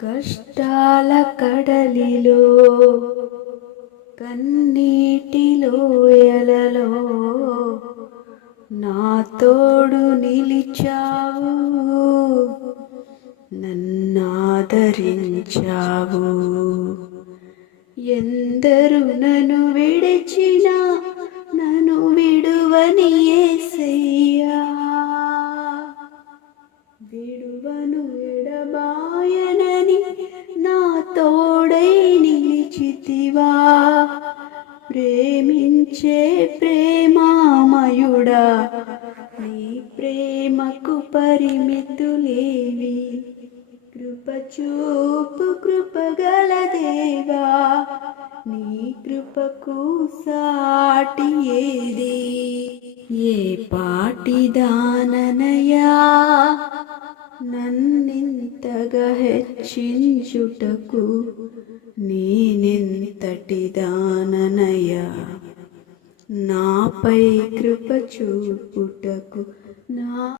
కష్టాల కడలిలో కన్నీటి లోయలలో నా తోడు నిలిచావు, నన్నాదరించావు. ఎందరు నన్ను విడిచినా నన్ను విడువని యేసయ్యా, విడువను ఎడబాయనని నా తోడై నిలిచితివా. ప్రేమించే ప్రేమామయుడా, నీ ప్రేమకు పరిమితులేవి. కృపచూపు కృపగల దేవా, నీ కృపకు సాటి ఏది? ఏ పాటిదాననయా నన్నింతగా హెచ్చించుటకు, నేనెంతటి దాననయా నాపై కృప చూపుటకు. నా